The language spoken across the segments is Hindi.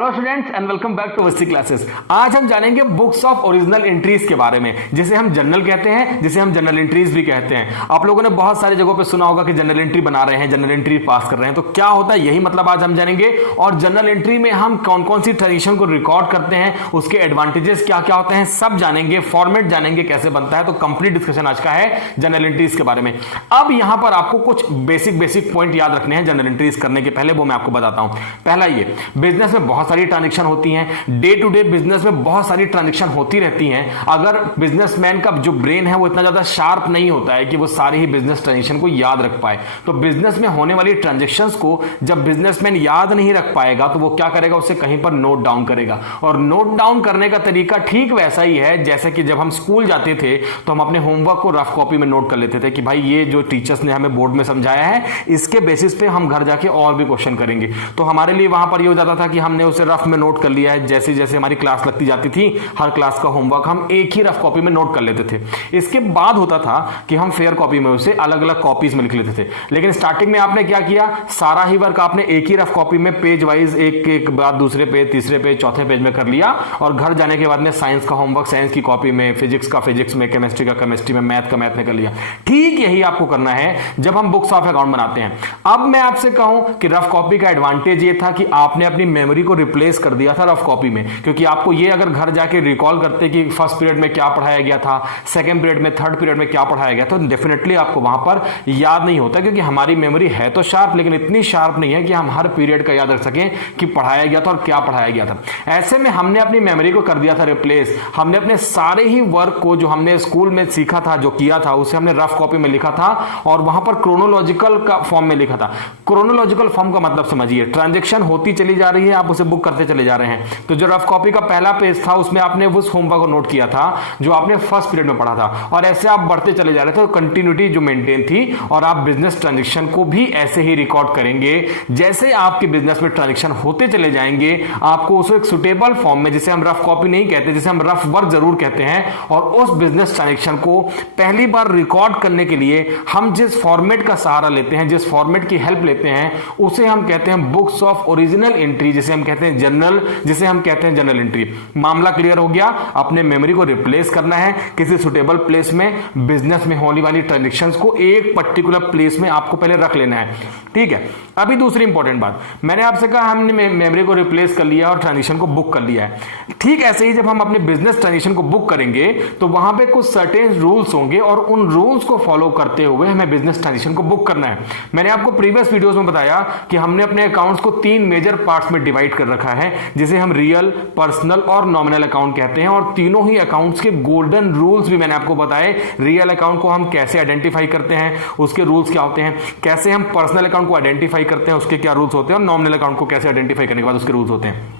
Hello students and welcome back to Vasti classes. आज हम जानेंगे बुक्स ऑफ ओरिजिनल एंट्रीज के बारे में, जिसे हम जर्नल कहते हैं, जिसे हम जर्नल एंट्रीज भी कहते हैं। आप लोगों ने बहुत सारी जगहों पे सुना होगा कि जर्नल एंट्री बना रहे हैं, जर्नल एंट्री पास कर रहे हैं, तो क्या होता है यही मतलब आज हम जानेंगे। और जर्नल एंट्री में हम कौन कौन सी ट्रेडिशन को रिकॉर्ड करते हैं, उसके एडवांटेजेस क्या क्या होते हैं, सब जानेंगे, फॉर्मेट जानेंगे कैसे बनता है। तो कंप्लीट डिस्कशन आज का है जर्नल एंट्रीज के बारे में। अब यहां पर आपको कुछ बेसिक पॉइंट याद रखने हैं जर्नल एंट्रीज करने के पहले, वो मैं आपको बताता हूं। पहला, ये बिजनेस में बहुत सारी ट्रांजेक्शन होती हैं, डे टू डे बिजनेस में बहुत सारी ट्रांजेक्शन होती रहती हैं। अगर बिजनेसमैन का जो ब्रेन है वो इतना ज्यादा शार्प नहीं होता है कि वो सारी ही बिजनेस ट्रांजेक्शन को याद रख पाए, तो बिजनेस में होने वाली ट्रांजेक्शंस को जब बिजनेसमैन याद नहीं रख पाएगा तो वो क्या करेगा, उसे कहीं पर नोट डाउन करेगा। और नोट डाउन करने का तरीका ठीक वैसा ही है जैसे कि जब हम स्कूल जाते थे तो हम अपने होमवर्क को रफ कॉपी में नोट कर लेते थे कि भाई ये जो टीचर्स ने हमें बोर्ड में समझाया है इसके बेसिस पे हम घर जाके और भी क्वेश्चन करेंगे। तो हमारे लिए वहां पर ये हो जाता था कि हमने उसे रफ में नोट कर लिया है, जैसे जैसे हमारी क्लास लगती जाती थी हर क्लास का होमवर्क हम एक ही रफ कॉपी में नोट कर लेते थे। इसके बाद होता था कि हम फेयर कॉपी में उसे अलग अलग कॉपीज में लिख लेते थे। लेकिन स्टार्टिंग में आपने क्या किया, सारा ही वर्क आपने एक ही रफ कॉपी में पेज वाइज एक एक बाद दूसरे पेज, तीसरे पेज, चौथे पेज में कर लिया। और घर जाने के बाद में साइंस का होमवर्क साइंस की कॉपी में, फिजिक्स का फिजिक्स में, केमिस्ट्री का केमिस्ट्री में, मैथ का मैथ में कर लिया। ठीक यही आपको करना है जब हम बुक्स ऑफ अकाउंट बनाते हैं। अब मैं आपसे कहूं कि रफ कॉपी का एडवांटेज ये था कि आपने अपनी मेमोरी को रिप्लेस कर दिया था रफ कॉपी में, क्योंकि आपको ये अगर घर जाके रिकॉल करते कि फर्स्ट पीरियड में क्या पढ़ाया गया था, सेकंड पीरियड में, थर्ड पीरियड में क्या पढ़ाया गया, तो डेफिनेटली आपको वहां पर याद नहीं होता, क्योंकि हमारी मेमोरी है तो शार्प लेकिन इतनी शार्प नहीं है कि हम हर पीरियड का याद रख सकें कि पढ़ाया गया था और क्या पढ़ाया गया था। ऐसे में हमने अपनी मेमोरी को कर दिया था रिप्लेस। हमने अपने सारे ही वर्क को जो हमने स्कूल में सीखा था, जो किया था, उसे हमने रफ कॉपी में लिखा था और वहां पर क्रोनोलॉजिकल का फॉर्म में लिखा था। क्रोनोलॉजिकल फॉर्म का मतलब समझिए, ट्रांजेक्शन होती चली जा रही है, आप उसे बुक करते चले जा रहे हैं। तो जो रफ कॉपी का पहला पेज था उसमें आपने उस होमवर्क को नोट किया था जो आपने फर्स्ट पीरियड में पढ़ा था, और ऐसे आप बढ़ते चले जा रहे थे। तो कंटिन्यूटी जो मेंटेन थी, और आप बिजनेस ट्रांजेक्शन को भी ऐसे ही रिकॉर्ड करेंगे। जैसे आपके बिजनेस में ट्रांजेक्शन होते चले जाएंगे, आपको उसको एक सुटेबल फॉर्म में, जिसे हम रफ कॉपी नहीं कहते, जिसे हम रफ वर्क जरूर कहते हैं, और उस बिजनेस ट्रांजेक्शन को पहली बार रिकॉर्ड करने के लिए हम जिस फॉर्मेट का सहारा लेते हैं, जिस फॉर्मेट की हेल्प लेते हैं, उसे हम कहते हैं बुक्स ऑफ ओरिजिनल एंट्री, जिसे हम कहते हैं जर्नल, जिसे हम कहते हैं जर्नल एंट्री। मामला क्लियर हो गया। अपने मेमोरी को रिप्लेस करना है किसी सुटेबल प्लेस में, बिजनेस में होने वाली ट्रांजैक्शंस को एक पर्टिकुलर प्लेस में आपको पहले रख लेना है। ठीक है। अभी दूसरी इंपॉर्टेंट बात, मैंने आपसे कहा हमने मेमोरी को रिप्लेस कर लिया और ट्रांजेक्शन को बुक कर लिया है। ठीक ऐसे ही जब हम अपने बिजनेस ट्रांजेक्शन को बुक करेंगे तो वहां पे कुछ सर्टेन रूल्स होंगे, और उन रूल्स को फॉलो करते हुए हमें बिजनेस ट्रांजेक्शन को बुक करना है। मैंने आपको प्रीवियस वीडियोस में बताया कि हमने अपने अकाउंट्स को 3 मेजर पार्ट्स में डिवाइड कर रखा है, जिसे हम रियल, पर्सनल और नॉमिनल अकाउंट कहते हैं। और तीनों ही अकाउंट्स के गोल्डन रूल्स भी मैंने आपको बताए। रियल अकाउंट को हम कैसे आइडेंटिफाई करते हैं, उसके रूल्स क्या होते हैं, कैसे हम पर्सनल अकाउंट को आइडेंटिफाई करते हैं, उसके क्या रूल्स होते हैं, और नॉमिनल अकाउंट को कैसे आइडेंटिफाई करने के बाद उसके रूल्स होते हैं।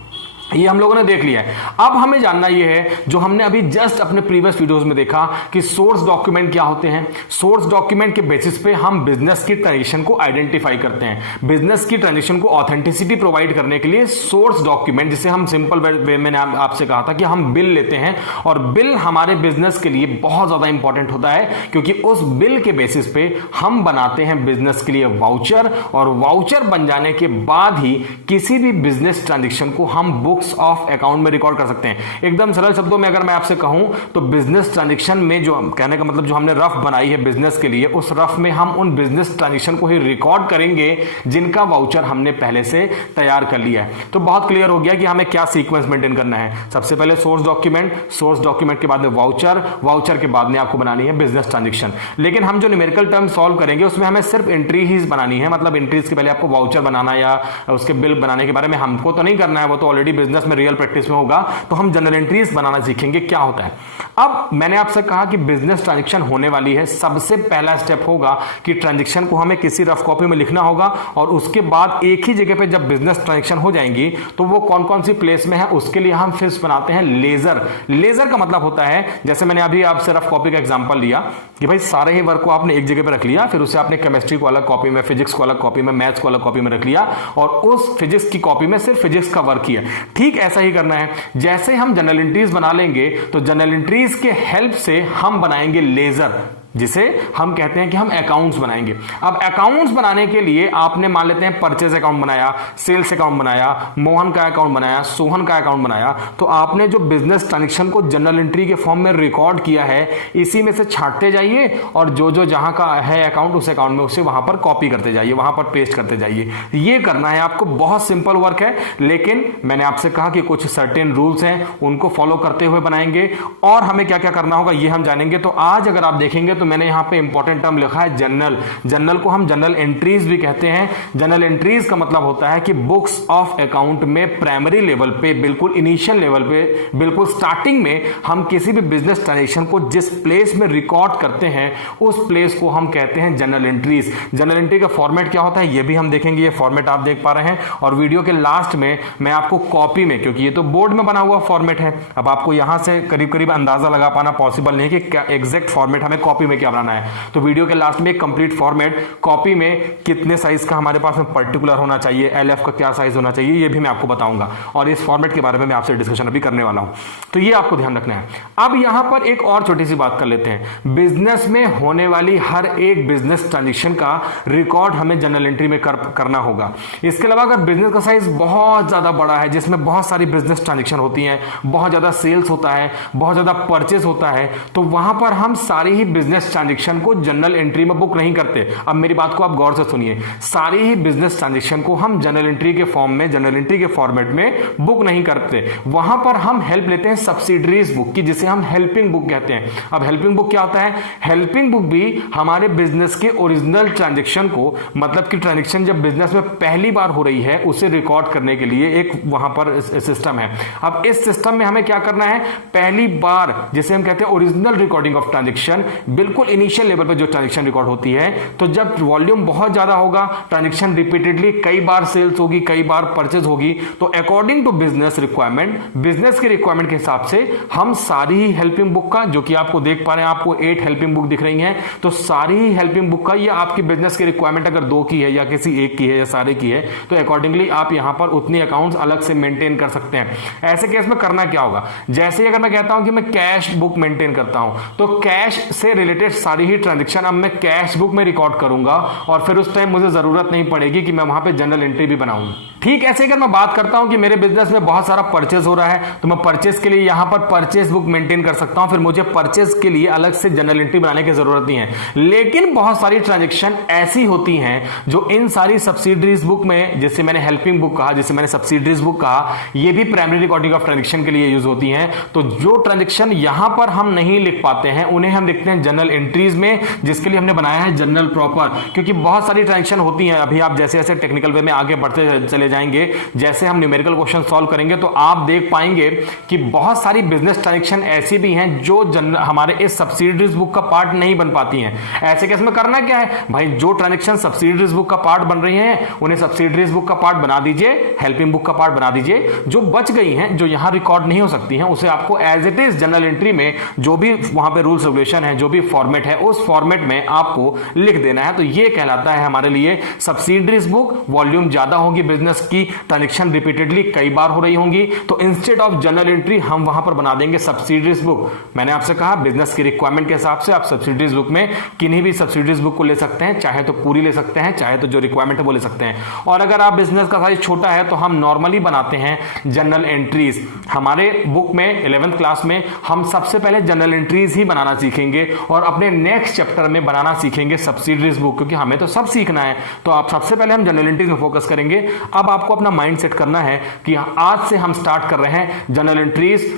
ये हम लोगों ने देख लिया है। अब हमें जानना यह है, जो हमने अभी जस्ट अपने प्रीवियस वीडियोस में देखा, कि सोर्स डॉक्यूमेंट क्या होते हैं। सोर्स डॉक्यूमेंट के बेसिस पे हम बिजनेस की ट्रांजेक्शन को आइडेंटिफाई करते हैं। बिजनेस की ट्रांजेक्शन को ऑथेंटिसिटी प्रोवाइड करने के लिए सोर्स डॉक्यूमेंट, जिसे हम सिंपल वे में आपसे कहा था कि हम बिल लेते हैं, और बिल हमारे बिजनेस के लिए बहुत ज्यादा इंपॉर्टेंट होता है, क्योंकि उस बिल के बेसिस पे हम बनाते हैं बिजनेस के लिए वाउचर, और वाउचर बन जाने के बाद ही किसी भी बिजनेस ट्रांजेक्शन को हम बुक्स ऑफ अकाउंट में रिकॉर्ड कर सकते हैं। एकदम सरल शब्दों में अगर मैं आपसे कहूं तो बिजनेस ट्रांजेक्शन में, जो कहने का मतलब जो हमने रफ बनाई है बिजनेस के लिए, उस रफ में हम उन बिजनेस ट्रांजेक्शन को ही रिकॉर्ड करेंगे जिनका वाउचर हमने पहले से तैयार कर लिया है। तो बहुत क्लियर हो गया कि हमें क्या सीक्वेंस मेंटेन करना है। सबसे पहले सोर्स डॉक्यूमेंट के बाद में वाउचर के बाद में आपको बनानी है बिजनेस ट्रांजेक्शन। लेकिन हम जो न्यूमेरिकल टर्म सॉल्व करेंगे उसमें हमें सिर्फ एंट्री ही बनानी है, मतलब एंट्रीज के पहले आपको वाउचर बनाना या उसके बिल बनाने के बारे में हमको तो नहीं करना है, वो तो ऑलरेडी बिजनेस में रियल प्रैक्टिस में होगा। तो हम जनरल एंट्रीज बनाना सीखेंगे क्या होता है। अब मैंने आपसे कहा कि बिजनेस ट्रांजैक्शन होने वाली है, सबसे पहला स्टेप होगा कि ट्रांजैक्शन को हमें किसी रफ कॉपी में लिखना होगा, और उसके बाद एक ही जगह पे जब बिजनेस ट्रांजैक्शन हो जाएंगी तो वो कौन कौन सी प्लेस में है, उसके लिए हम फिर बनाते हैं लेजर। लेजर का मतलब होता है, जैसे मैंने अभी आपसे रफ कॉपी का एग्जांपल लिया कि भाई सारे ही वर्क को आपने एक जगह पे रख लिया, फिर उसे आपने केमिस्ट्री को अलग कॉपी में, फिजिक्स को अलग कॉपी में, मैथ्स को अलग कॉपी में रख लिया, और उस फिजिक्स की कॉपी में सिर्फ फिजिक्स का वर्क किया। ठीक ऐसा ही करना है। जैसे हम जनरल एंट्रीज बना लेंगे तो जनरल एंट्रीज के हेल्प से हम बनाएंगे लेजर। जिसे हम कहते हैं कि हम अकाउंट्स बनाएंगे। अब अकाउंट्स बनाने के लिए आपने मान लेते हैं परचेज अकाउंट बनाया, सेल्स अकाउंट बनाया, मोहन का अकाउंट बनाया, सोहन का अकाउंट बनाया, तो आपने जो बिजनेस ट्रांजैक्शन को जर्नल एंट्री के फॉर्म में रिकॉर्ड किया है इसी में से छांटते जाइए और जो जो जहां का है अकाउंट उस अकाउंट में उसे वहां पर कॉपी करते जाइए, वहां पर पेस्ट करते जाइए। ये करना है आपको, बहुत सिंपल वर्क है, लेकिन मैंने आपसे कहा कि कुछ सर्टेन रूल्स हैं उनको फॉलो करते हुए बनाएंगे। और हमें क्या क्या करना होगा ये हम जानेंगे। तो आज अगर आप देखेंगे तो मैंने यहां पे इंपॉर्टेंट टर्म लिखा है जर्नल। जर्नल को हम जर्नल एंट्रीज भी कहते हैं। जर्नल एंट्रीज का मतलब होता है कि बुक्स ऑफ अकाउंट में प्राइमरी लेवल पे, बिल्कुल इनिशियल लेवल पे, बिल्कुल स्टार्टिंग में हम किसी भी बिजनेस ट्रांजैक्शन को जिस प्लेस में रिकॉर्ड करते हैं उस प्लेस को हम कहते हैं जर्नल एंट्रीज। जर्नल एंट्री का फॉर्मेट क्या होता है ये भी हम देखेंगे। ये फॉर्मेट आप देख पा रहे हैं और वीडियो के लास्ट में मैं आपको कॉपी में, क्योंकि ये तो बोर्ड में बना हुआ फॉर्मेट है, अब आपको यहां से करीब करीब अंदाजा लगा पाना पॉसिबल नहीं कि क्या एग्जैक्ट फॉर्मेट हमें कॉपी में क्या बनाना है। तो वीडियो के लास्ट में एक कंप्लीट फॉर्मेट, कॉपी में कितने साइज का हमारे पास में पर्टिकुलर होना चाहिए, एलएफ का क्या साइज होना चाहिए, ये भी मैं आपको बताऊंगा और इस फॉर्मेट के बारे में मैं आपसे डिस्कशन अभी करने वाला हूं। तो ये आपको ध्यान रखना है। अब यहां पर एक और छोटी सी बात कर लेते हैं। बिजनेस में होने वाली हर एक बिजनेस ट्रांजैक्शन का रिकॉर्ड हमें जर्नल एंट्री में करना होगा। इसके अलावा अगर बिजनेस का साइज बहुत ज्यादा बड़ा है, जिसमें बहुत सारी बिजनेस ट्रांजैक्शन होती हैं, बहुत ज्यादा सेल्स होता है, बहुत ज्यादा परचेज होता है, तो वहां पर हम सारी ही बिजनेस ट्रांजैक्शन को जर्नल एंट्री में बुक नहीं करते। अब मेरी बात को आप गौर से सुनिए, सारी ही बिजनेस ट्रांजैक्शन को हम जर्नल एंट्री के फॉर्म में, जर्नल एंट्री के फॉर्मेट में बुक नहीं करते। वहां पर हम हेल्प लेते हैं सब्सिडरीज बुक की, जिसे हम हेल्पिंग बुक कहते हैं। अब हेल्पिंग बुक क्या होता है? हेल्पिंग बुक भी हमारे बिजनेस के ओरिजिनल ट्रांजैक्शन को, मतलब कि ट्रांजैक्शन जब बिजनेस में पहली बार हो रही है उसे रिकॉर्ड करने के लिए एक वहां पर सिस्टम है। अब इस सिस्टम में हमें क्या करना है? पहली बार, जिसे हम कहते हैं ओरिजिनल रिकॉर्डिंग ऑफ ट्रांजैक्शन, बिल्कुल इनिशियल लेवल पर जो ट्रांजैक्शन रिकॉर्ड होती है, तो जब वॉल्यूम बहुत ज्यादा होगा, ट्रांजैक्शन रिपीटेडली कई बार सेल्स होगी, कई बार परचेज होगी, तो according to business requirement, business के रिक्वायरमेंट के हिसाब से हम सारी ही हेल्पिंग बुक का, जो कि आपको देख पा रहे हैं, आपको 8 हेल्पिंग बुक दिख रही हैं, तो सारी ही हेल्पिंग बुक का, या आपकी बिजनेस की रिक्वायरमेंट अगर 2 की है या किसी एक की है या सारे की है, तो अकॉर्डिंगली आप यहां पर उतनी अकाउंट्स अलग से मेंटेन कर सकते हैं। ऐसे केस में करना क्या होगा? जैसे अगर मैं कहता हूं कि मैं कैश बुक मेंटेन करता हूं, तो कैश से रिलेटेड सारी ही ट्रांजैक्शन अब मैं कैश बुक में रिकॉर्ड करूंगा और फिर उस टाइम मुझे जरूरत नहीं पड़ेगी कि मैं वहां पे जर्नल एंट्री भी बनाऊं। ठीक ऐसे अगर मैं बात करता हूं कि मेरे बिजनेस में बहुत सारा परचेज हो रहा है, तो मैं परचेज के लिए यहां पर परचेज बुक मेंटेन कर सकता हूं, फिर मुझे परचेज के लिए अलग से जर्नल एंट्री बनाने की जरूरत नहीं है। लेकिन बहुत सारी ट्रांजैक्शन ऐसी होती हैं जो इन सारी सब्सिडरीज बुक में, जैसे मैंने हेल्पिंग बुक कहा, जैसे मैंने सब्सिडरीज बुक कहा, ये भी प्राइमरी रिकॉर्डिंग ऑफ ट्रांजैक्शन के लिए यूज होती हैं। तो जो ट्रांजैक्शन यहां पर हम नहीं लिख पाते हैं उन्हें हम लिखते हैं जर्नल एंट्रीज में, जिसके लिए हमने बनाया है जर्नल प्रॉपर। क्योंकि बहुत सारी ट्रांजैक्शन होती हैं, अभी आप जैसे जैसे टेक्निकल वे में आगे बढ़ते चले जाएंगे, जैसे हम न्यूमेरिकल क्वेश्चन सॉल्व करेंगे, तो आप देख पाएंगे कि बहुत सारी बिजनेस ट्रांजैक्शन ऐसी भी हैं जो हमारे इस सब्सिडरीज बुक का पार्ट नहीं बन पाती हैं। ऐसे केस में करना क्या है भाई? जो ट्रांजैक्शन सब्सिडरीज बुक का पार्ट बन रही हैं उन्हें सब्सिडरीज बुक का पार्ट बना दीजिए, हेल्पिंग बुक का पार्ट बना दीजिए। जो बच गई हैं, जो यहां रिकॉर्ड नहीं हो सकती हैं, उसे आपको as it is journal entry में जो भी वहां पे रूल्स रेगुलेशन है, जो भी फॉर्मेट है, उस फॉर्मेट में आपको लिख देना है। तो ये कहलाता है हमारे लिए सब्सिडरीज बुक। वॉल्यूम ज्यादा होगी, बिजनेस की ट्रांजैक्शन रिपीटेडली कई बार हो रही होंगी, तो इंस्टेड ऑफ जर्नल एंट्री हम वहां पर बना देंगे सब्सिडरीज बुक। मैंने आपसे कहा बिजनेस की रिक्वायरमेंट के हिसाब से आप सब्सिडरीज बुक में किन्हीं भी सब्सिडरीज बुक को ले सकते हैं, चाहे तो पूरी ले सकते हैं, चाहे तो जो रिक्वायरमेंट है वो ले सकते हैं। और अगर आप बिजनेस का साइज छोटा है तो हम नॉर्मली बनाते हैं जर्नल एंट्रीज। हमारे बुक में 11th क्लास में हम सबसे पहले जर्नल एंट्रीज ही बनाना सीखेंगे और अपने नेक्स्ट चैप्टर में बनाना सीखेंगे सब्सिडरीज बुक, क्योंकि हमें तो सब सीखना है। तो आप सबसे पहले हम जर्नल एंट्रीज में फोकस करेंगे। अब आपको अपना माइंड सेट करना है कि आज से हम स्टार्ट कर रहे हैं जर्नल एंट्रीज।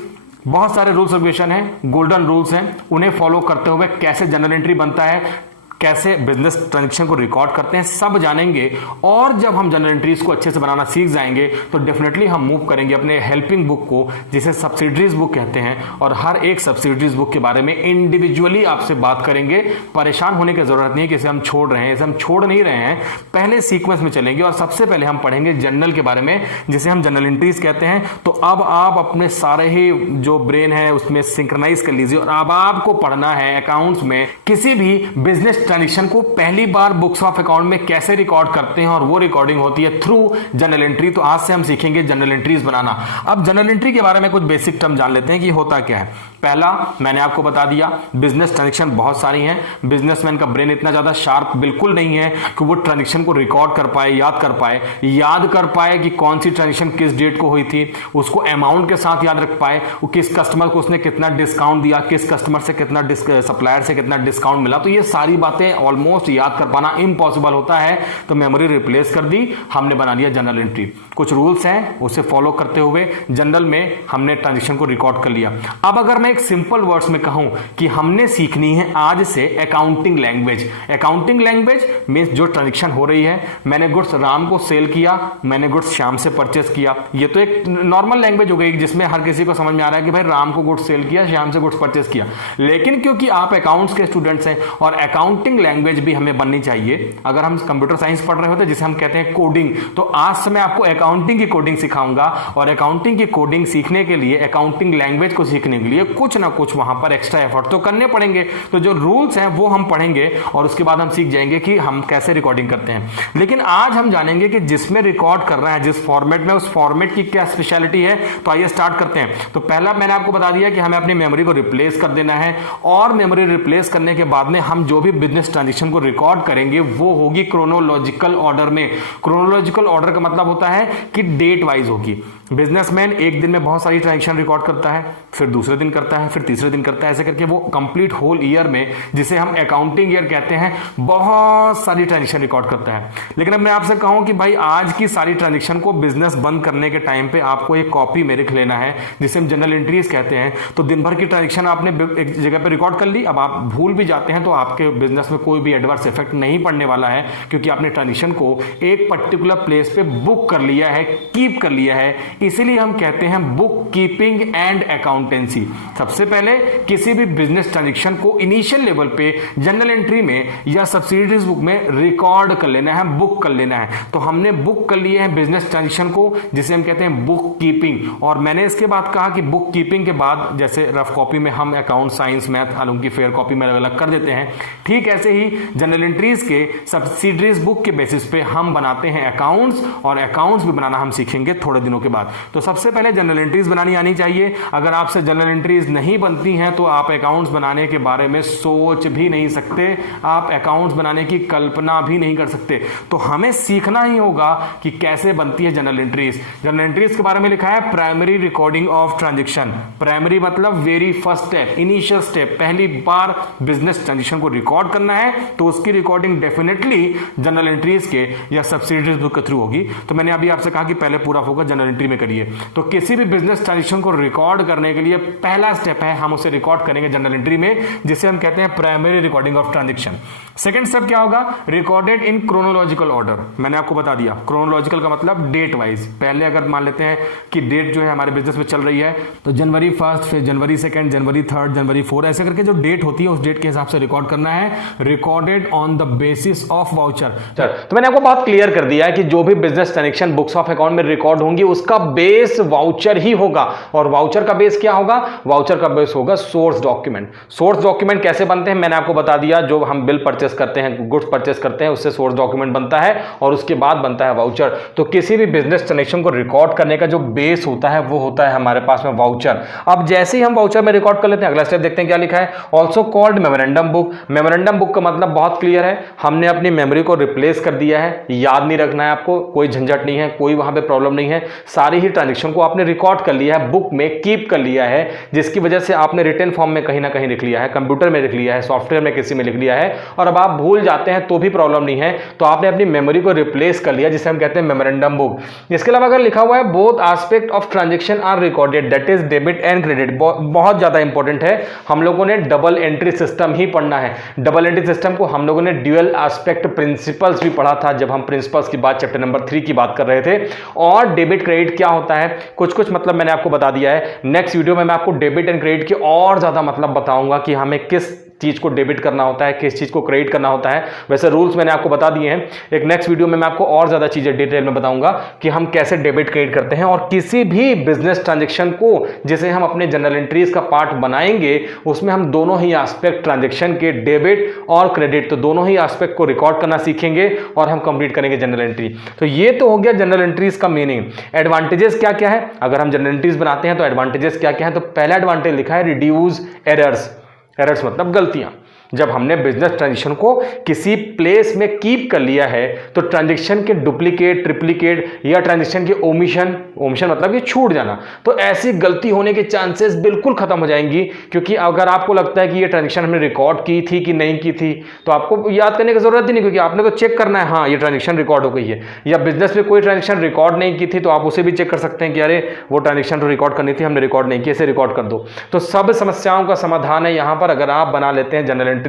बहुत सारे रूल्स रेगुलेशन हैं, गोल्डन रूल्स हैं, उन्हें फॉलो करते हुए कैसे जर्नल एंट्री बनता है, कैसे बिजनेस ट्रांजैक्शन को रिकॉर्ड करते हैं, सब जानेंगे। और जब हम जर्नल एंट्रीज को अच्छे से बनाना सीख जाएंगे तो डेफिनेटली हम मूव करेंगे अपने हेल्पिंग बुक को, जिसे सब्सिडरीज बुक कहते हैं, और हर एक सब्सिडरीज बुक के बारे में इंडिविजुअली आपसे बात करेंगे। परेशान होने की जरूरत नहीं है कि इसे हम छोड़ रहे हैं, इसे हम छोड़ नहीं रहे हैं, पहले सीक्वेंस में चलेंगे और सबसे पहले हम पढ़ेंगे जर्नल के बारे में, जिसे हम जर्नल एंट्रीज कहते हैं। तो अब आप अपने सारे ही जो ब्रेन है उसमें सिंक्रोनाइज कर लीजिए और अब आपको पढ़ना है अकाउंट्स में किसी भी बिजनेस ट्रांजैक्शन को पहली बार बुक्स ऑफ अकाउंट में कैसे रिकॉर्ड करते हैं, और वो रिकॉर्डिंग होती है थ्रू जर्नल एंट्री। तो आज से हम सीखेंगे जर्नल एंट्रीज बनाना। अब जर्नल एंट्री के बारे में कुछ बेसिक टर्म जान लेते हैं कि होता क्या है। पहला मैंने आपको बता दिया, बिजनेस ट्रांजेक्शन बहुत सारी हैं, बिजनेसमैन का ब्रेन इतना ज्यादा शार्प बिल्कुल नहीं है कि वो ट्रांजेक्शन को रिकॉर्ड कर पाए, याद कर पाए कि कौन सी ट्रांजेक्शन किस डेट को हुई थी, उसको अमाउंट के साथ याद रख पाए, वो किस कस्टमर को उसने कितना डिस्काउंट दिया, किस कस्टमर से कितना सप्लायर से कितना डिस्काउंट मिला। तो ये सारी बातें ऑलमोस्ट याद कर पाना इम्पॉसिबल होता है, तो मेमोरी रिप्लेस कर दी, हमने बना दिया जनरल एंट्री। कुछ रूल्स हैं उसे फॉलो करते हुए जनरल में हमने ट्रांजेक्शन को रिकॉर्ड कर लिया। अब अगर मैं एक सिंपल वर्ड्स में कहूं कि हमने सीखनी है आज से accounting language. Accounting language means जो ट्रांजेक्शन हो रही है, मैंने गुड्स राम को सेल किया, मैंने गुड्स श्याम से परचेस किया, ये तो एक नॉर्मल लैंग्वेज हो गई जिसमें हर किसी को समझ में आ रहा है कि भाई राम को गुड्स सेल किया, श्याम से गुड्स परचेस किया। लेकिन क्योंकि आप अकाउंट्स के स्टूडेंट्स हैं और अकाउंटिंग लैंग्वेज भी हमें बननी चाहिए, अगर हम कंप्यूटर साइंस पढ़ रहे होते जिसे हम कहते हैं कोडिंग, तो आज से मैं आपको अकाउंटिंग की कोडिंग सिखाऊंगा और अकाउंटिंग की कोडिंग सीखने के लिए, अकाउंटिंग लैंग्वेज को सीखने के लिए कुछ ना कुछ वहां पर एक्स्ट्रा एफर्ट तो करने पड़ेंगे। तो जो रूल्स हैं वो हम पढ़ेंगे और उसके बाद हम सीख जाएंगे कि हम कैसे रिकॉर्डिंग करते हैं। लेकिन आज हम जानेंगे कि जिसमें रिकॉर्ड कर रहा है, जिस फॉर्मेट में, उस फॉर्मेट की क्या स्पेशलिटी है। तो आइए स्टार्ट करते हैं। तो पहला मैंने आपको बता दिया कि हमें अपनी मेमोरी को रिप्लेस कर देना है और मेमोरी रिप्लेस करने के बाद में हम जो भी बिजनेस ट्रांजेक्शन को रिकॉर्ड करेंगे वो होगी क्रोनोलॉजिकल ऑर्डर में। क्रोनोलॉजिकल ऑर्डर का मतलब होता है कि डेट वाइज होगी। बिजनेसमैन एक दिन में बहुत सारी ट्रांजेक्शन रिकॉर्ड करता है, फिर दूसरे दिन करता है, फिर तीसरे दिन करता है, ऐसे करके वो कंप्लीट होल ईयर में, जिसे हम अकाउंटिंग ईयर कहते हैं, बहुत सारी ट्रांजेक्शन रिकॉर्ड करता है। लेकिन अब मैं आपसे कहूं कि भाई आज की सारी ट्रांजेक्शन को बिजनेस बंद करने के टाइम पे आपको एक कॉपी में लिख लेना है, जिसे हम जनरल एंट्रीज कहते हैं। तो दिन भर की ट्रांजेक्शन आपने एक जगह पे रिकॉर्ड कर ली, अब आप भूल भी जाते हैं तो आपके बिजनेस में कोई भी एडवर्स इफेक्ट नहीं पड़ने वाला है, क्योंकि आपने ट्रांजेक्शन को एक पर्टिकुलर प्लेस पे बुक कर लिया है, कीप कर लिया है। इसीलिए हम कहते हैं बुक कीपिंग एंड अकाउंटेंसी। सबसे पहले किसी भी बिजनेस ट्रांजेक्शन को इनिशियल लेवल पे जनरल एंट्री में या सब्सिडीज बुक में रिकॉर्ड कर लेना है, बुक कर लेना है। तो हमने बुक कर लिए हैं बिजनेस ट्रांजेक्शन को, जिसे हम कहते हैं बुक कीपिंग। और मैंने इसके बाद कहा कि बुक कीपिंग के बाद जैसे रफ कॉपी में हम अकाउंट, साइंस, मैथ, हालांकि फेयर कॉपी में अलग अलग कर देते हैं, ठीक ऐसे ही जनरल एंट्रीज के सब्सिडीज बुक के बेसिस पे हम बनाते हैं अकाउंट्स, और अकाउंट्स भी बनाना हम सीखेंगे थोड़े दिनों के बाद। तो सबसे पहले जनरल एंट्रीज बनानी आनी चाहिए। अगर आपसे जनरल एंट्रीज नहीं बनती हैं तो आप अकाउंट्स बनाने के बारे में सोच भी नहीं सकते, आप अकाउंट्स बनाने की कल्पना भी नहीं कर सकते। तो हमें सीखना ही होगा कि कैसे बनती है जनरल एंट्रीज। जनरल एंट्रीज के बारे में लिखा है primary recording of transaction. Primary मतलब very first step, initial step, पहली बार बिजनेस ट्रांजेक्शन को रिकॉर्ड करना है तो उसकी रिकॉर्डिंग डेफिनेटली जनरल एंट्रीज के या सब्सिडीज बुक के थ्रू होगी। तो मैंने अभी आपसे कहा कि पहले पूरा फोकस जनरल एंट्री में करिए। तो किसी भी बिजनेस ट्रांजेक्शन को रिकॉर्ड करने के लिए पहला स्टेप है हम उसे रिकॉर्ड करेंगे जनरल एंट्री में, जिसे हम कहते हैं primary recording of transaction. Second step क्या होगा? Recorded in chronological order. मैंने आपको बता दिया क्रोनोलॉजिकल का मतलब डेट वाइज। पहले अगर मान लेते हैं कि डेट जो है हमारे बिजनेस में चल रही है तो जनवरी 1, फिर जनवरी 2, जनवरी 3, जनवरी 4, ऐसे करके जो डेट होती है उस डेट के हिसाब से रिकॉर्ड करना है। Recorded on the basis of voucher. तो मैंने आपको बहुत क्लियर कर दिया है कि जो भी business transaction books of account में रिकॉर्ड होंगी उसका बेस वाउचर ही होगा। और वाउचर का बेस क्या होगा? वाउचर का बेस होगा सोर्स डॉक्यूमेंट। सोर्स डॉक्यूमेंट कैसे बनते हैं मैंने आपको बता दिया। जो हम बिल परचेस करते हैं, गुड्स परचेस करते हैं, उससे सोर्स डॉक्यूमेंट बनता है और उसके बाद बनता है वाउचर। तो किसी भी बिजनेस ट्रांजेक्शन को रिकॉर्ड करने का जो बेस होता है वो होता है हमारे पास में वाउचर। अब जैसे ही हम वाउचर में रिकॉर्ड कर लेते हैं, अगला स्टेप देखते हैं क्या लिखा है। Also called memorandum book. Memorandum book का मतलब बहुत क्लियर है, हमने अपनी मेमोरी को रिप्लेस कर दिया है। याद नहीं रखना है आपको, कोई झंझट नहीं है, कोई वहां पे प्रॉब्लम नहीं है। सारी ही ट्रांजेक्शन को आपने रिकॉर्ड कर लिया है, बुक में कीप कर लिया है, जिसकी वजह से आपने रिटन फॉर्म में कहीं ना कहीं लिख लिया है, कंप्यूटर में लिख लिया है, सॉफ्टवेयर में किसी में लिख लिया है, और अब आप भूल जाते हैं तो भी प्रॉब्लम नहीं है। तो आपने अपनी मेमोरी को रिप्लेस कर लिया, जिसे हम कहते हैं मेमोरेंडम बुक। इसके अलावा अगर लिखा हुआ है both aspect of transaction are recorded, that is debit and credit, बहुत ज्यादा इंपॉर्टेंट है। हम लोगों ने डबल एंट्री सिस्टम ही पढ़ना है। डबल एंट्री सिस्टम को हम लोगों ने ड्यूअल एस्पेक्ट प्रिंसिपल्स भी पढ़ा था जब हम प्रिंसिपल्स की बात चैप्टर नंबर 3 की बात कर रहे थे। और डेबिट क्रेडिट क्या होता है, कुछ मतलब मैंने आपको बता दिया है। नेक्स्ट वीडियो में मैं आपको डेबिट एंड क्रेडिट के और ज्यादा मतलब बताऊंगा कि हमें किस चीज़ को डेबिट करना होता है, किस चीज़ को क्रेडिट करना होता है। वैसे रूल्स मैंने आपको बता दिए हैं। एक नेक्स्ट वीडियो में मैं आपको और ज़्यादा चीज़ें डिटेल में बताऊंगा कि हम कैसे डेबिट क्रेडिट करते हैं, और किसी भी बिजनेस ट्रांजेक्शन को जिसे हम अपने जनरल एंट्रीज का पार्ट बनाएंगे उसमें हम दोनों ही एस्पेक्ट ट्रांजेक्शन के, डेबिट और क्रेडिट, तो दोनों ही एस्पेक्ट को रिकॉर्ड करना सीखेंगे और हम कंप्लीट करेंगे जनरल एंट्री। तो ये तो हो गया जनरल एंट्रीज का मीनिंग। एडवांटेजेस क्या क्या है, अगर हम जनरल एंट्रीज बनाते हैं तो एडवांटेजेस क्या क्या है। तो पहला एडवांटेज लिखा है रिड्यूस एरर्स। एरर्स मतलब गलतियां। जब हमने बिजनेस ट्रांजेक्शन को किसी प्लेस में कीप कर लिया है तो ट्रांजेक्शन के डुप्लीकेट, ट्रिप्लीकेट या ट्रांजेक्शन के ओमिशन, ओमिशन मतलब ये छूट जाना, तो ऐसी गलती होने के चांसेस बिल्कुल खत्म हो जाएंगी। क्योंकि अगर आपको लगता है कि ये ट्रांजेक्शन हमने रिकॉर्ड की थी कि नहीं की थी, तो आपको याद करने की जरूरत ही नहीं, क्योंकि आपने तो चेक करना है हाँ ये ट्रांजेक्शन रिकॉर्ड हो गई है। या बिजनेस में कोई ट्रांजेक्शन रिकॉर्ड नहीं की थी तो आप उसे भी चेक कर सकते हैं कि अरे वो ट्रांजेक्शन तो रिकॉर्ड करनी थी, हमने रिकॉर्ड नहीं की, इसे रिकॉर्ड कर दो। तो सब समस्याओं का समाधान है यहाँ पर अगर आप बना लेते हैं जनरल एंट्रीज।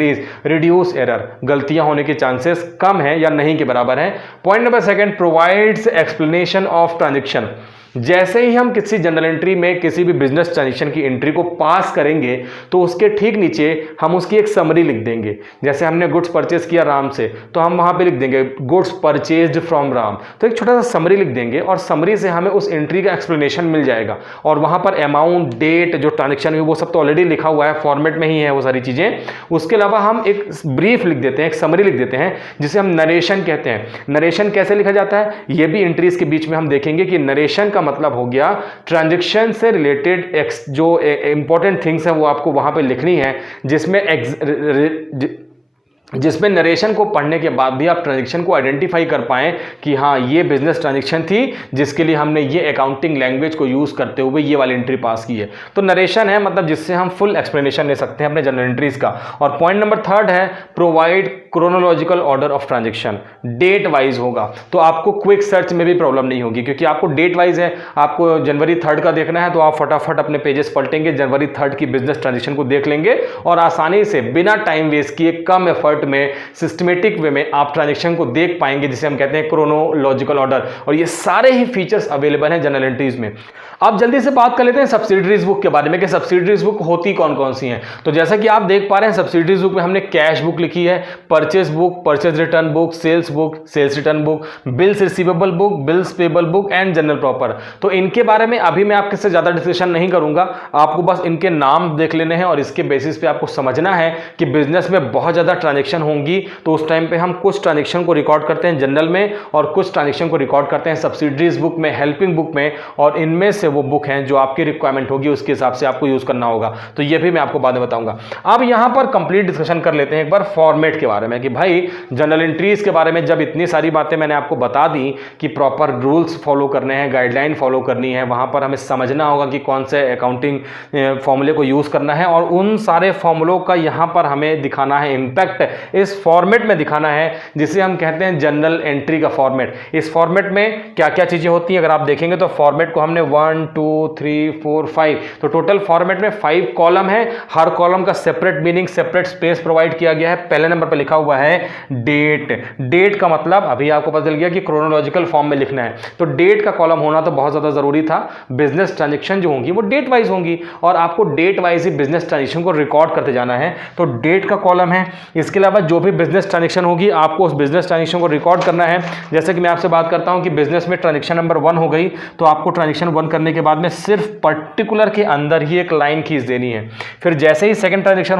रिड्यूस एरर, गलतियां होने के चांसेस कम है या नहीं के बराबर है। Point number second, provides explanation of transaction. जैसे ही हम किसी जनरल एंट्री में किसी भी बिजनेस ट्रांजेक्शन की एंट्री को पास करेंगे तो उसके ठीक नीचे हम उसकी एक समरी लिख देंगे। जैसे हमने गुड्स परचेज किया राम से तो हम वहां पे लिख देंगे गुड्स परचेज्ड फ्रॉम राम, तो एक छोटा सा समरी लिख देंगे और समरी से हमें उस एंट्री का एक्सप्लेनेशन मिल जाएगा। और वहां पर अमाउंट, डेट, जो ट्रांजेक्शन है वो सब तो ऑलरेडी लिखा हुआ है, फॉर्मेट में ही है वो सारी चीजें। उसके अलावा हम एक ब्रीफ लिख देते हैं, एक समरी लिख देते हैं जिसे हम नरेशन कहते हैं। नरेशन कैसे लिखा जाता है ये भी एंट्रीज के बीच में हम देखेंगे कि नरेशन का मतलब हो गया ट्रांजैक्शन से रिलेटेड जो इंपॉर्टेंट थिंग्स है वो आपको वहां पे लिखनी है, जिसमें नरेशन को पढ़ने के बाद भी आप ट्रांजैक्शन को आइडेंटिफाई कर पाएं कि हाँ ये बिजनेस ट्रांजैक्शन थी जिसके लिए हमने ये अकाउंटिंग लैंग्वेज को यूज करते हुए ये वाली एंट्री पास की है। तो नरेशन है मतलब जिससे हम फुल एक्सप्लेनेशन ले सकते हैं अपने जनरल एंट्रीज का। और पॉइंट नंबर थर्ड है provide chronological order of transaction. Date wise होगा तो आपको क्विक सर्च में भी प्रॉब्लम नहीं होगी, क्योंकि आपको डेट वाइज है, आपको जनवरी 3 का देखना है तो आप फटाफट अपने पेजेस पलटेंगे, जनवरी 3 की बिजनेस ट्रांजैक्शन को देख लेंगे और आसानी से बिना टाइम वेस्ट किए कम एफर्ट में सिस्टमेटिक वे में आप ट्रांजैक्शन को देख पाएंगे, जिसे हम कहते हैं क्रोनोलॉजिकल ऑर्डर। और ये सारे ही फीचर्स अवेलेबल हैं जनरल एंट्रीज में। अब जल्दी से बात कर लेते हैं सब्सिडरीज बुक के बारे में कि सब्सिडरीज बुक होती कौन कौन सी हैं। तो जैसा कि आप देख पा रहे हैं सब्सिडरीज बुक में हमने कैश बुक लिखी है, purchase book, purchase return book, sales return book, bills receivable book, bills payable book and journal proper. तो इनके बारे में अभी मैं आपके से ज्यादा डिस्कशन नहीं करूंगा, आपको बस इनके नाम देख लेने हैं और इसके बेसिस पे आपको समझना है कि बिजनेस में बहुत ज्यादा ट्रांजेक्शन होंगी तो उस टाइम पे हम कुछ ट्रांजेक्शन को रिकॉर्ड करते हैं जनरल में और कुछ ट्रांजेक्शन को रिकॉर्ड करते हैं सब्सिडरीज बुक में, हेल्पिंग बुक में, और इनमें से वो बुक हैं जो आपकी रिक्वायरमेंट होगी उसके हिसाब से आपको यूज करना होगा। तो ये भी मैं आपको बाद में बताऊंगा। अब यहां पर कंप्लीट डिस्कशन कर लेते हैं एक बार फॉर्मेट के बारे में कि भाई जनरल एंट्रीज के बारे में जब इतनी सारी बातें मैंने आपको बता दी कि प्रॉपर रूल्स फॉलो करने हैं, गाइडलाइन फॉलो करनी है, वहां पर हमें समझना होगा कि कौन से अकाउंटिंग फॉर्मूले को यूज करना है और उन सारे फॉर्मूलों का यहां पर हमें दिखाना है इंपैक्ट इस फॉर्मेट में दिखाना है जिसे हम कहते हैं जनरल एंट्री का फॉर्मेट। इस फॉर्मेट में क्या क्या चीजें होती हैं अगर आप देखेंगे तो फॉर्मेट को हमने 1 2 3 4 5 तो टोटल फॉर्मेट में 5 कॉलम है। हर कॉलम का separate meaning, separate space provide किया गया है। पहले नंबर पर लिखा हुआ है डेट। डेट का मतलब अभी आपको पता चल गया कि क्रोनोलॉजिकल फॉर्म में लिखना है, तो डेट का कॉलम होना तो बहुत ज्यादा जरूरी था। बिजनेस ट्रांजेक्शन जो होंगी वो डेट वाइज होंगी और आपको डेट वाइज ही बिजनेस ट्रांजेक्शन को रिकॉर्ड करते जाना है, तो डेट का कॉलम है। इसके अलावा जो भी बिजनेस ट्रांजेक्शन होगी आपको उस बिजनेस ट्रांजेक्शन को रिकॉर्ड करना है। जैसे कि मैं आपसे बात करता हूं कि बिजनेस में ट्रांजेक्शन नंबर 1 हो गई तो आपको ट्रांजेक्शन 1 करने के बाद में सिर्फ पर्टिकुलर के अंदर ही एक लाइन खींच देनी है। फिर जैसे ही सेकंड ट्रांजेक्शन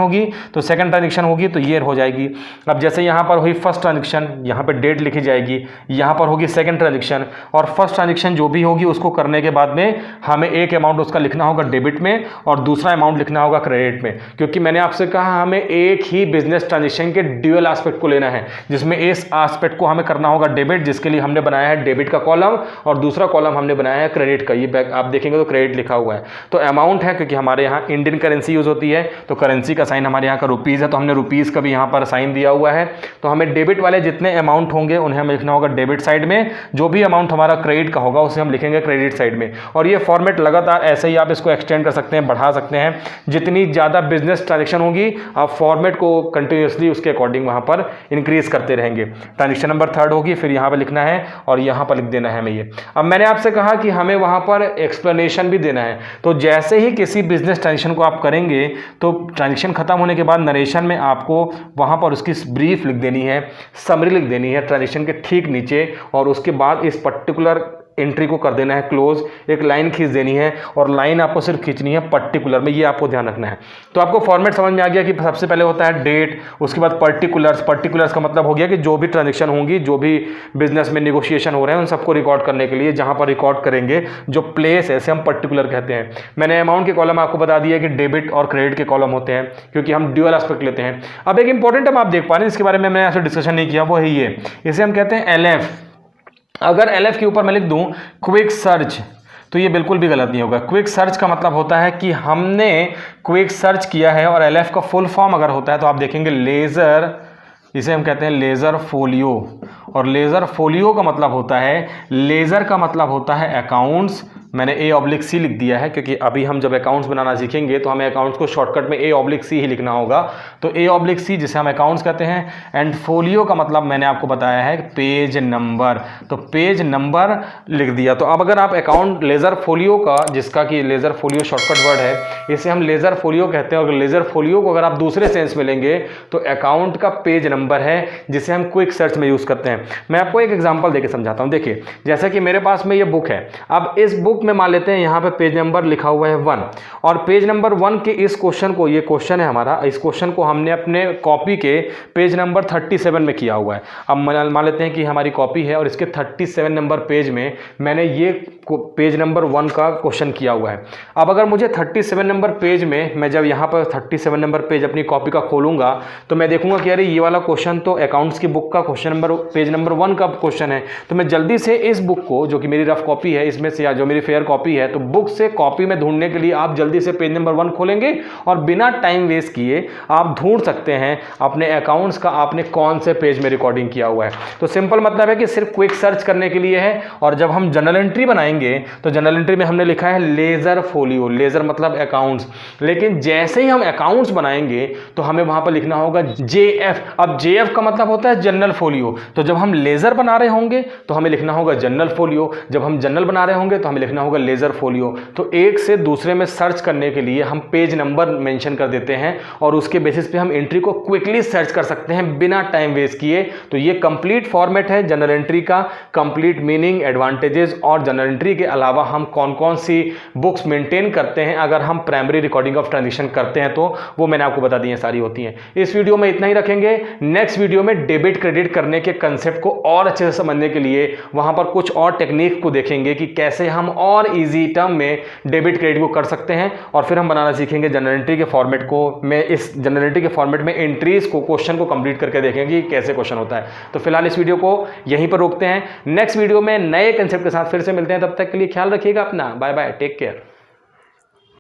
होगी तो ये हो जाएगी। अब जैसे यहां पर हुई फर्स्ट ट्रांजेक्शन, यहां पे डेट लिखी जाएगी, यहां पर होगी सेकंड ट्रांजेक्शन और फर्स्ट ट्रांजेक्शन जो भी होगी उसको करने के बाद में हमें एक अमाउंट उसका लिखना होगा डेबिट में और दूसरा अमाउंट लिखना होगा क्रेडिट में, क्योंकि मैंने आपसे कहा हमें एक ही बिजनेस ट्रांजेक्शन के ड्यूअल एस्पेक्ट को लेना है, जिसमें इस एस्पेक्ट को हमें करना होगा डेबिट, जिसके लिए हमने बनाया है डेबिट का कॉलम और दूसरा कॉलम हमने बनाया है क्रेडिट का। ये आप देखेंगे तो क्रेडिट लिखा हुआ है। तो अमाउंट है क्योंकि हमारे यहाँ इंडियन करेंसी यूज होती है तो करेंसी का साइन हमारे यहाँ का रुपीज है तो हमने रुपीज का भी यहाँ पर साइन दिया हुआ है। तो हमें डेबिट वाले जितने अमाउंट होंगे उन्हें हमें लिखना होगा डेबिट साइड में, जो भी अमाउंट हमारा क्रेडिट का होगा उसे हम लिखेंगे क्रेडिट साइड में। और ये फॉर्मेट लगातार ऐसे ही आप इसको एक्सटेंड कर सकते हैं, बढ़ा सकते हैं। जितनी ज़्यादा बिजनेस ट्रांजेक्शन होगी आप फॉर्मेट को कंटिन्यूसली उसके अकॉर्डिंग वहाँ पर इंक्रीज करते रहेंगे। ट्रांजेक्शन नंबर 3 होगी, फिर यहाँ पर लिखना है और यहाँ पर लिख देना है हमें ये। अब मैंने आपसे कहा कि हमें वहाँ पर एक्सप्लेनेशन भी देना है, तो जैसे ही किसी बिजनेस ट्रांजेक्शन को आप करेंगे तो ट्रांजेक्शन खत्म होने के बाद नरेशन में आपको वहाँ पर उसकी ब्रीफ लिख देनी है, समरी लिख देनी है ट्रांजेक्शन के ठीक नीचे, और उसके बाद इस पर्टिकुलर एंट्री को कर देना है क्लोज, एक लाइन खींच देनी है और लाइन आपको सिर्फ खींचनी है पर्टिकुलर में, ये आपको ध्यान रखना है। तो आपको फॉर्मेट समझ में आ गया कि सबसे पहले होता है डेट, उसके बाद पर्टिकुलर्स। पर्टिकुलर्स का मतलब हो गया कि जो भी ट्रांजेक्शन होंगी, जो भी बिजनेस में नेगोशिएशन हो रहे हैं, उन सबको रिकॉर्ड करने के लिए जहां पर रिकॉर्ड करेंगे जो प्लेस है, ऐसे हम पर्टिकुलर कहते हैं। मैंने अमाउंट के कॉलम आपको बता दिया कि डेबिट और क्रेडिट के कॉलम होते हैं, क्योंकि हम ड्यूअल एस्पेक्ट लेते हैं। अब एक इंपॉर्टेंट हम आप देख पा रहे हैं, इसके बारे में मैंने आपसे डिस्कशन नहीं किया, वो है ये, इसे हम कहते हैं LF। अगर LF के ऊपर मैं लिख दूं क्विक सर्च, तो ये बिल्कुल भी गलत नहीं होगा। क्विक सर्च का मतलब होता है कि हमने क्विक सर्च किया है, और LF का फुल फॉर्म अगर होता है तो आप देखेंगे लेज़र, इसे हम कहते हैं लेज़र फोलियो। और लेज़र फोलियो का मतलब होता है, लेज़र का मतलब होता है अकाउंट्स। मैंने A/C लिख दिया है क्योंकि अभी हम जब अकाउंट्स बनाना सीखेंगे तो हमें अकाउंट्स को शॉर्टकट में A/C ही लिखना होगा, तो A/C जिसे हम अकाउंट्स कहते हैं। एंड फोलियो का मतलब मैंने आपको बताया है पेज नंबर, तो पेज नंबर लिख दिया। तो अब अगर आप अकाउंट लेज़र फोलियो का, जिसका कि लेज़र फोलियो शॉर्टकट वर्ड है, इसे हम लेज़र फोलियो कहते हैं। और लेज़र फोलियो को अगर आप दूसरे सेंस में लेंगे तो अकाउंट का पेज नंबर है, जिसे हम क्विक सर्च में यूज़ करते हैं। मैं आपको एक एग्जाम्पल देकर समझाता हूँ। देखिए, जैसा कि मेरे पास में ये बुक है, अब इस बुक में मान लेते हैं यहाँ पे पेज नंबर लिखा हुआ है 1, और पेज नंबर 1 के इस क्वेश्चन को, ये क्वेश्चन है हमारा, इस क्वेश्चन को हमने अपने कॉपी के पेज नंबर 37 में किया हुआ है। अब मान लेते हैं कि हमारी कॉपी है और इसके 37 नंबर पेज में मैंने ये पेज नंबर 1 का क्वेश्चन किया हुआ है। अब अगर मुझे 37 नंबर पेज में, मैं जब यहाँ पर 37 नंबर पेज अपनी कॉपी का खोलूंगा तो मैं देखूंगा कि अरे ये वाला क्वेश्चन तो अकाउंट्स की बुक का क्वेश्चन नंबर पेज नंबर 1 का क्वेश्चन है। तो मैं जल्दी से इस बुक को, जो कि मेरी रफ कॉपी है, इसमें से, या जो मेरी फेयर कॉपी है, तो बुक से कॉपी में ढूंढने के लिए आप जल्दी से पेज नंबर 1 खोलेंगे और बिना टाइम वेस्ट किए आप ढूंढ सकते हैं अपने अकाउंट्स का आपने कौन से पेज में रिकॉर्डिंग किया हुआ है। तो सिंपल मतलब है कि सिर्फ क्विक सर्च करने के लिए है। और जब हम जनरल एंट्री बनाएंगे तो जनरल एंट्री में हमने लिखा है लेजर फोलियो, लेजर मतलब अकाउंट्स, लेकिन जैसे ही हम अकाउंट्स बनाएंगे तो हमें वहां पर लिखना होगा JF। अब JF का मतलब होता है जनरल फोलियो, तो जब हम लेजर बना रहे होंगे तो हमें लिखना होगा जनरल फोलियो, जब हम जनरल बना रहे होंगे तो हमें लिखना होगा लेजर फोलियो। तो एक से दूसरे में सर्च करने के लिए हम पेज नंबर मेंशन कर देते हैं और उसके बेसिस पे हम एंट्री को क्विकली सर्च कर सकते हैं बिना टाइम वेस्ट किए। तो ये कंप्लीट फॉर्मेट है जनरल एंट्री का, कंप्लीट मीनिंग, एडवांटेजेस, और जनरल एंट्री के अलावा हम कौन कौन सी बुक्स मेंटेन करते हैं अगर हम प्राइमरी रिकॉर्डिंग ऑफ ट्रांजेक्शन करते हैं, तो वो मैंने आपको बता दी है, सारी होती हैं। इस वीडियो में इतना ही रखेंगे। नेक्स्ट वीडियो में डेबिट क्रेडिट करने के कंसेप्ट को और अच्छे से समझने के लिए वहां पर कुछ और टेक्निक को देखेंगे कि कैसे हम और इजी टर्म में डेबिट क्रेडिट को कर सकते हैं, और फिर हम बनाना सीखेंगे जनरल एंट्री के फॉर्मेट को। मैं इस जनरल एंट्री के फॉर्मेट में एंट्रीज को, क्वेश्चन को कंप्लीट करके देखेंगे कि कैसे क्वेश्चन होता है। तो फिलहाल इस वीडियो को यहीं पर रोकते हैं, नेक्स्ट वीडियो में नए कंसेप्ट के साथ फिर से मिलते हैं। तब तक के लिए ख्याल रखिएगा अपना, बाय बाय, टेक केयर।